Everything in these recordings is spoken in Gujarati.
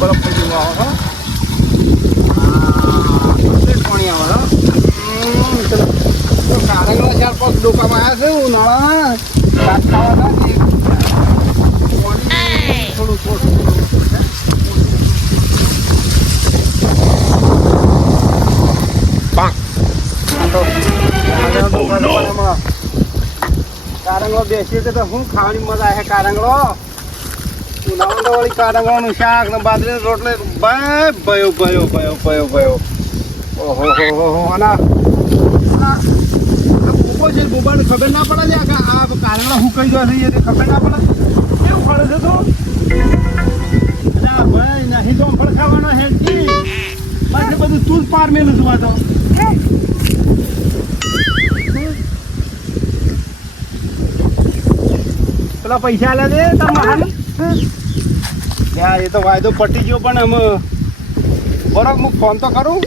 બરફ પડી આવે હો પાણી આવે હો કારંગનો 4-5 ડોકામાં આવ્યા છે ઉનાળાના શાક ખાવાના થોડું થોડું કારંગો બેસીએ તો શું ખાવાની મજા આવે કારંગો ઉનાળો વળી કારંગોનું શાક ને બાજરીનો રોટલો ભયો ભયો ભયો ભયો ભયો ઓહો હો હો આના ઉભો છે બોબાને ખબર ના પડે છે આ કારંગો હું કઈ ગયો છે એ ખબર ના પડે કેવું ફળે છે તો ભાઈ નહીં તો ફળ ખાવાનો હેડકી બાકી બધું તું જ પાર મેલું છું આ તો પેલા પૈસા આલ્યા દે તમારે એ તો વાયદો પટી ગયો પણ અમે બરાબર હું ફોન તો કરું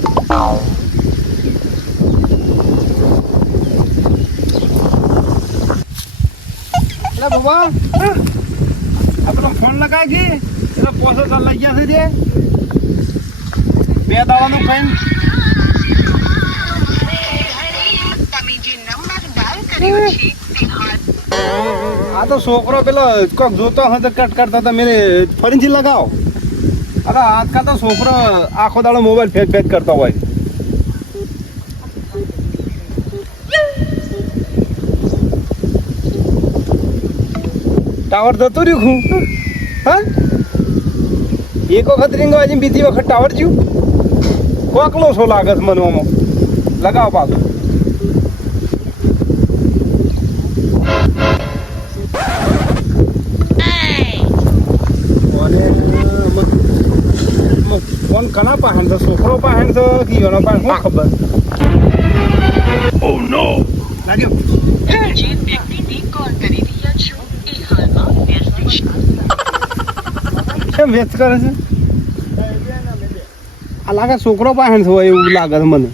એટલે બાબા આપણે ફોન લગાવી છે એટલે પોસો લઈ ગયા છે જે 2 દાડાનું ખાઈ આ તો છોકરો પેલો કોક જોતો હોય તો કટ કરતા હતા મેરે ફરીથી લગાવો અરે આજકાલ તો છોકરો આખો દાડો મોબાઈલ ફેંક ફેંક કરતો હોય ટાવર જતું રહ્યું હા એક વખત રીંગો આજે બીજી વખત ટાવર જ્યું કોકનો શો લાગે છે મનવામાં લગાવો પાછું ફોન કના પાહન છે છોકરો પાહન છે કે એનો પાહન શું ખબર ઓ નો લાગ્યો જે વ્યક્તિને કોલ કરી રહ્યા છો એ હાલમાં વ્યસ્ત છે કેમ વ્યસ્ત કરે છે આ લાગે છોકરો પાહન છે એવું લાગે છે મને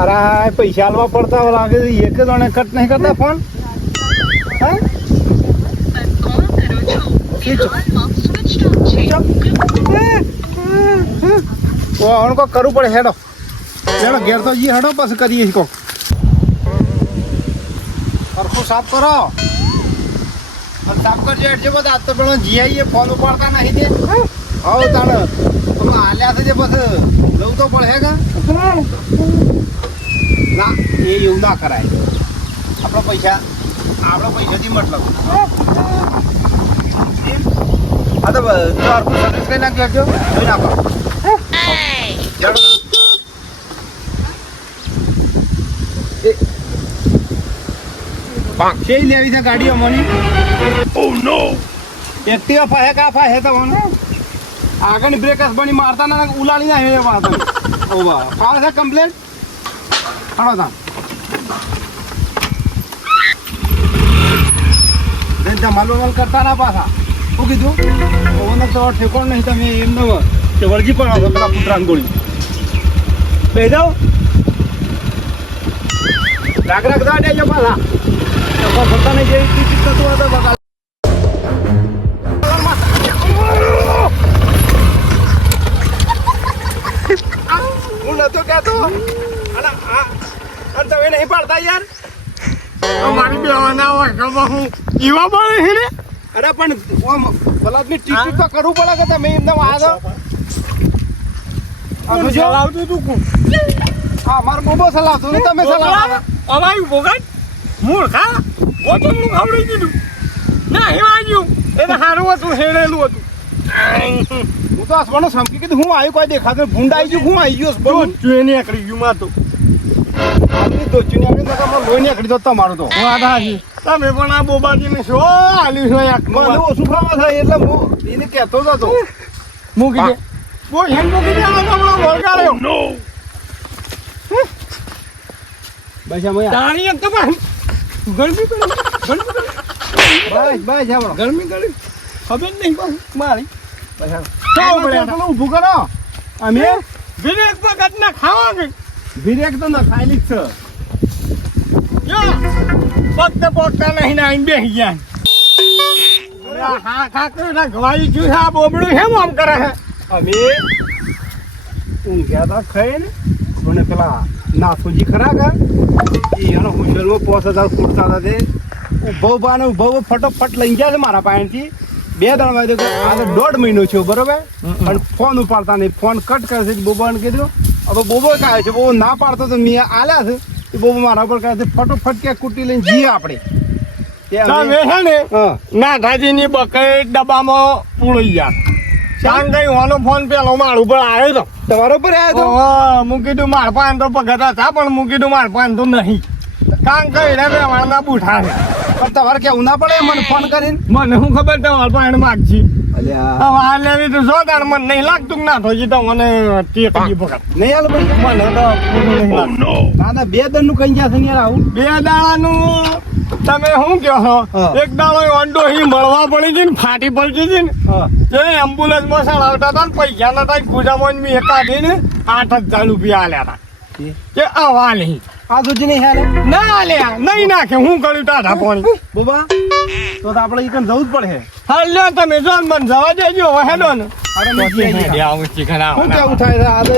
અરે પૈસા આલવા પડતા લાગે છે એક જણે કટ નહીં કરતા ફોન હા કોક કરવું પડે હેડો હેડો ઘેર તો જી હેડો પછી કરીએ કોક સરખું સાફ કરો સાફ કરજો એટલે બધા આજ તો પેલો જીઆઈએ ફોન ઉપાડતા નહીં દે હવે તાણે તમે હાલ્યા છે જે પછી લઉં તો પડે કા ના એ એવું ના કરાય આપણો પૈસાથી મતલબ હા તો સર્વિસ કઈ નાખજો જોઈ નાખો કઈ લેવી છે ગાડીઓ મને ઓ નો એક્ટિવા ફાહે કા ફાહે તો મને આગળની બ્રેક બની મારતા ના ઉલાડી ના હે વાત ઓ વાહ પાવ છે કમ્પ્લેટ હાલો તા ધમાલ કરતા ના પાછા શું કીધું ઓને તો ઠેકોણ નહીં તમે એમને કે વળગી પણ આવશો પેલા કૂતરાની ગોળી બે જાઓ રાગ દા દેજો પાછા ફરતા નહીં જેવી ટિકિટ થતું હોય તો બતા હું નતો કહેતો અને તમે નહીં પાડતા યાર મારી બેવાના હોય ઘરમાં હું ઈવા મળે છે ને અરે પણ બલાદની ટિકિટ તો કરવું પડે કે તમે એમને વાંધો ચલાવતું તું હા મારો બોબો ચલાવતું ને તમે ચલાવતા અમારું બોગટ મૂળ ખા બોટલનું ખાવડી દીધું ના એ વાગ્યું એને સારું હતું હેડેલું હતું હું તો આસવાનો સમકી કીધું હું આવ્યું કોઈ દેખાતું ભૂંડ આવી ગયું હું આવી ગયો બહુ ચુએ નીકળી ગયું માં તો લોહી નીકળી તો તમારું તો તમે પણ આ બોબાજીને શું હાલ્યું છે ઓછું ખાવા થાય એટલે હું એને કહેતો જ હતો મૂકી દે બહુ હેન્ડ મૂકી દે વળગાડ્યો બસ દાણી તો ગરમી ગરમી કરી ખબર નહીં મારી ઊભું કરો અમે વિરેક તો ઘટના ખાવા ગઈ વિરેક તો ના ખાયેલી જ છે ફક્ત પોકતા નહીં ને આઈને બેસી ગયા અરે આ હા કાકુ ના ગવાઈ ગયું છે આ બોબડું કેમ આમ કરે છે અમે ઊંઘ્યા હતા ખાઈ ને મને પેલા નાથુજી ખરા કે એનો હોટલમાં 5000 ખૂટતા હતા તે ઉભો ને ઉભો ફટોફટ લઈ ગયા છે મારા પાસેથી 2 દાડા વાગ્યો આ તો 1.5 મહિનો છે બરોબર પણ ફોન ઉપાડતા નહીં ફોન કટ કરે છે બોબાને કીધું હવે બોબો કહે છે બોબો ના પાડતો તો મેં આલ્યા છે એ બોબો મારા પર કહે છે ફટોફટ ક્યાં કુટી લઈને જઈએ આપણે તમે છે ને નાથાજીની બકેટ ડબ્બામાં પૂળી ગયા સાંજ ગઈ ઓનો ફોન પેલો મારું પર આવ્યો તો તમારો પર આવ્યો તો હું કીધું માર પાસે તો પગત હતા પણ હું કીધું માર પાસે તો નહીં કામ કરીને વ્યવહારના બુઠા છે પણ તમારે કેવું ના પડે મને ફોન કરીને મને શું ખબર તમારા પાસે માગજી અલ્યા હવે આ લેવી તો જો તાર મને નહીં લાગતું કે ના થોજી તો મને તે કદી પકડ નહીં હાલ ભાઈ મને તો ખોટું નહીં લાગતું ના 2 દંડનું કઈ ગયા છે ને યાર આવું 2 દાડાનું તમે શું કહો છો હા. એક દાડો અંડો હી મળવા પડી છે ને ફાટી પડી છે ને હા જે એમ્બ્યુલન્સમાં સળાવતા હતા ને પૈસા નતા ગુજામાં મેં કાઢીને 8000 રૂપિયા આલ્યા હતા કે આવા નહીં આ સુધી નહીં હાલે ના આલ્યા નહીં નાખે હું કર્યું તારા પાણી બોબા તો આપણે ઈ કણ જવું જ પડે હાલ લ્યો તમે જો ને મને જવા દેજો હવે હેડો ને અરે મેં પછી હેડે આવું ચીકન શું કેવું થાય છે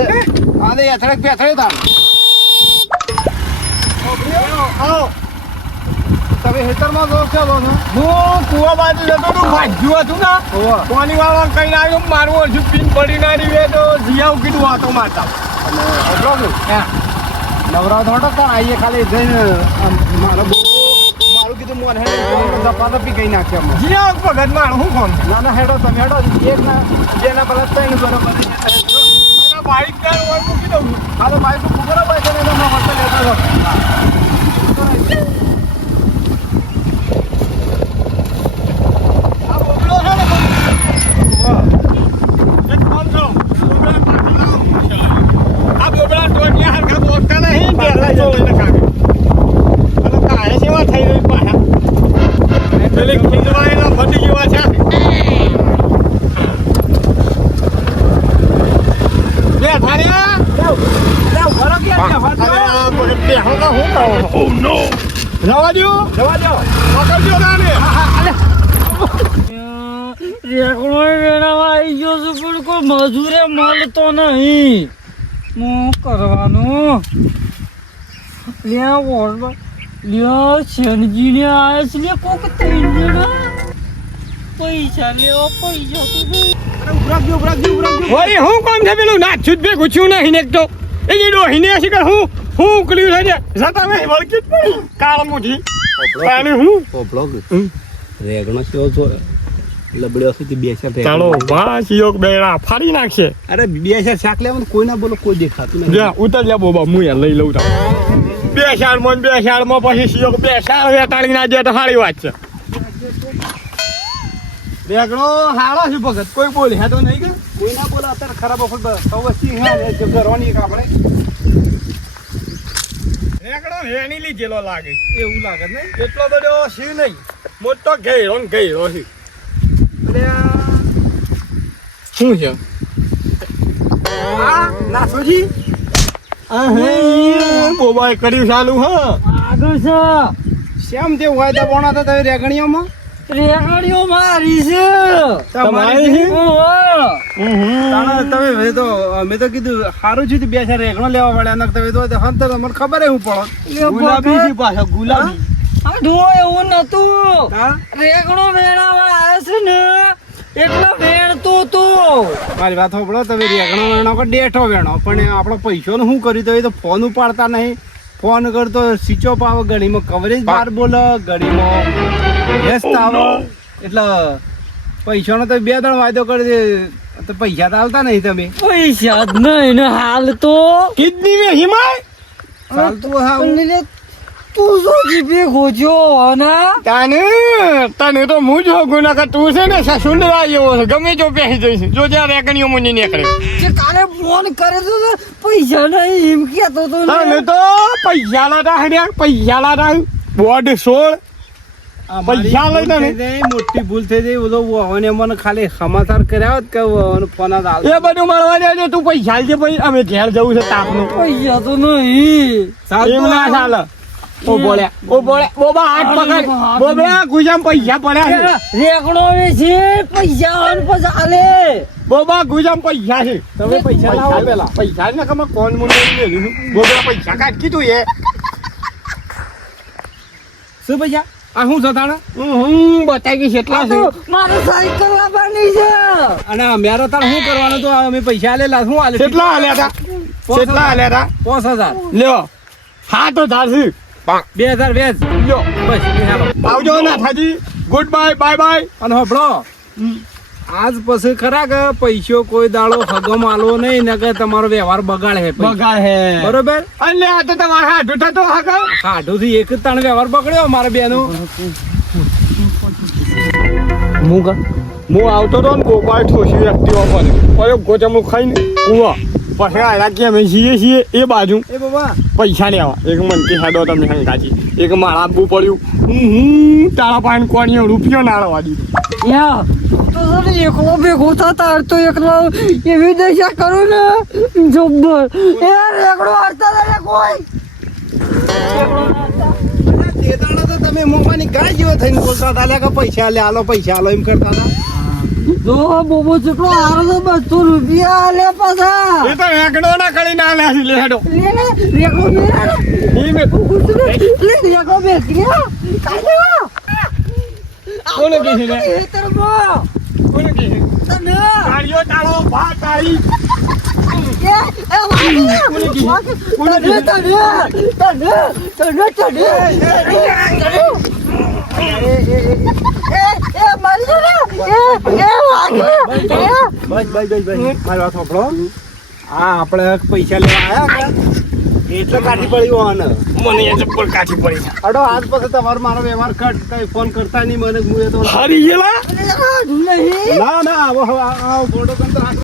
આદે અથડક પેથડે તાર આવો તમે હેતરમાં જો છો બોલો હું કુવા બાજુ જતો તો ભાગ્યું હતું ને ઓવા પાણી વાળવા કઈ આવ્યું મારું હજુ પીન પડી ના રહી તો જીયાવ કીધું વાતો મારતા અને નવરા થોડો પણ આઈએ ખાલી જઈને મારો મારું કીધું મોન હેડો ધપાધપી કઈ નાખ્યા અમે જીયાવ ભગત મારું શું કોમ છે ના ના હેડો તમે હેડો એક ના બે ના પેલા 3 બરોબર અને બાઈક ત્યાં હોય મૂકી દઉં હા તો બાઈક ઉપર બાઈક ને એનો હોટલ લેતા જાઓ આ બોબડો છે ને એક કામ કરો બોબડા પાછી લાવો આ બોબડા ટોટિયા હરખા બોલતા નહીં પહેલા જોઈને કાઢે અને કાંઈ સેવા થઈ રહી પાછા પેલી ખીંચવાયેલા ફટી જેવા છે બે થાર્યા ઘરો ક્યાં છે અરે આ વખત બેહો તો હું કહું ઓ નો જવા દો જવા દો પકડજો નાને રેકડો વેણાવા આવી ગયો છું પણ કોઈ મજૂરે મળતો નહીં શું કરવાનું લ્યા વોર્ડ લ્યા શેનજીને આવ્યા છે લે કોક 3 જણા પૈસા લેવા પૈસા તો દે. ઉભરાગજો વળી હું કોમ છે પેલું નાચું જ ભેગું છું નહીં ને તો એ જે ડોહીને શીખર હું ઉકલ્યું છે ને જતા મેં વળકી જ પડી કાળ મુઠી પાણી હું બ્લોગ રેગણો કેવો છો લબડ્યો છે તે બે ચાર ચાલો વાસ યોગ બેડા ફાડી નાખશે અરે બે ચાર શાક લેવાનું કોઈ ના બોલો કોઈ દેખાતું નહીં જા ઉતર જા બોબા હું યાર લઈ લઉં તા બે શાળમાં પછી સિયોગ બે શાળ વેટાડી ના દે તો સારી વાત છે રેગણો હારો છે ભગત કોઈ બોલે હે તો નહીં કે કોઈ ના બોલો અત્યારે ખરાબ વખત સૌથી હે જે કરવાની એક આપણે રેગણો હેની લીધેલો લાગે એવું લાગે ને એટલો બધો છે નહીં મોટો ઘેરો ને ઘેરો છે એટલે શું છે આ નાસુજી બોબાએ કર્યું ચાલુ હા આગળ છે શ્યામ જે વાયદા બોણા હતા તમે રેગણીઓમાં રેકડીઓ મારી છે તમારી છે? ઓહો. તાણા તમે હવે તો અમે તો કીધું સારું છે બે ચાર રેગણો લેવા વાળા નક તમે તો હંત તમને ખબર એવું પડો લે ગુલાબી છે બકા. પાછા ગુલાબી આ ધો એવું નતું હા રેકડો વેણાવા આવે છે ને એટલો વેણતો તો મારી વાત સાંભળો તમે રેગણો વેણો કે ડેઠો વેણો પણ આપણો પૈસાનું શું કર્યું તો એ તો ફોન ઉપાડતા નહીં ફોન કરતો સ્વિચ ઓફ આવે ઘડીમાં કવરેજ બહાર બોલે ઘડીમાં વ્યસ્ત આવે એટલે પૈસાનો તો 2 દાડા વાયદો કરી દે તો પૈસા તો હાલતા નહીં તમે પૈસા જ નહીં ને હાલ તો કિડની में हिमाय ચાલતું હા પણ લે, તું જો જીભે ગોજ્યો ના તને તો હું જ હોગું ના કે તું છે ને સસુંડરા જેવો છે ગમે જો પહેરી જઈશ જો જ્યાં રેકણીઓ મુની નીકળે કે કાલે ફોન કરે તો પૈસા નહીં એમ કહેતો તો ને. તને તો પૈસા લાતા હડ્યા પૈસા લાતા બોર્ડ 16 પૈસા લઈ તને મોટી ભૂલ થઈ જાય બધો વહને મને ખાલી સમાચાર કર્યા હોત કે વહન ફોન જ હાલ એ બધું મળવા જાય તું પૈસા આલજે પછી અમે ઘેર જવું છે તાપનું પૈસા તો નહીં એમ ના ચાલે ઓ બોલે બોબા હાથ પકડ બોબા ગુજામ પૈસા પડ્યા છે રેકડો છે પૈસા આન પછી આલે બોબા ગુજામ પૈસા છે તમે પૈસા લાવો પેલા પૈસા ને ખબર કોણ મુંડે લીધું બોબા પૈસા કાઢ કીધું એ શું પૈસા આ શું થતાણે બતાવી ગઈ કેટલા છે મારે સાયકલ લાવવાની છે અને મેરો તાર શું કરવાનું તો અમે પૈસા આલેલા શું આલે કેટલા હાલ્યા હતા કેટલા હાલ્યા હતા 5000 લ્યો હા તો થાશે 2000 વેચ લ્યો બસ નિહાળો. આવજો નાથાજી ગુડ બાય બાય અને હોભળો આજ પછી ખરા કે પૈસો કોઈ દાડો હગમ આલો નહીં ને કે તમારો વ્યવહાર બગાડે પૈસા. બગાડ હે બરોબર અને આ તો તમારા હાથ થતો હગા હાડું થી એક જ તાણ વ્યવહાર બગડ્યો મારા બેનો હું આવતો તો ને ગોપાલ ઠોસી એક્ટિવા પર ગોચમનું ખાઈને ઉવા પછી આયા કે અમે છીએ એ બાજુ એ બાબા પૈસા લેવા એક મનથી હેડો તમે હંગાજી એક મારા આપવું પડ્યું તારા પાન કોણીઓ રૂપિયો નાળવા દીધો યા તો સર એકલો ભેગો થતા તો એકલો એવી દશા કરું ને જબ્બર એ રેકડો હરતા હતા કોઈ તે દાડો તો તમે મોંઘવાની ગાય જેવો થઈને બોલતા હતા કે પૈસા આલો એમ કરતા હતા જો બોબો ચકલો આરો તો 200 રૂપિયા આલે પાછા એ તો એકડો ના કરી ના લે લે હેડો લે ને રેકડો મે ઈ મે લે રેકડો મે ગયા કાજો કોને કીધું રે એ તરબો કોને કીધું તને ગાડીઓ તાળો ભાત તાળી એ વાગે બસ મારી વાત સાંભળો આ આપણે પૈસા લેવા આયા કે એટલે કાઠી પડી હોવાને મને એ ચપ્પલ કાઠી પડી અડો આજ પછી તમારો મારો વ્યવહાર કટ કઈ ફોન કરતા નહીં મને હું એ તો હરી ગયેલા નહીં ના આવો ફોટો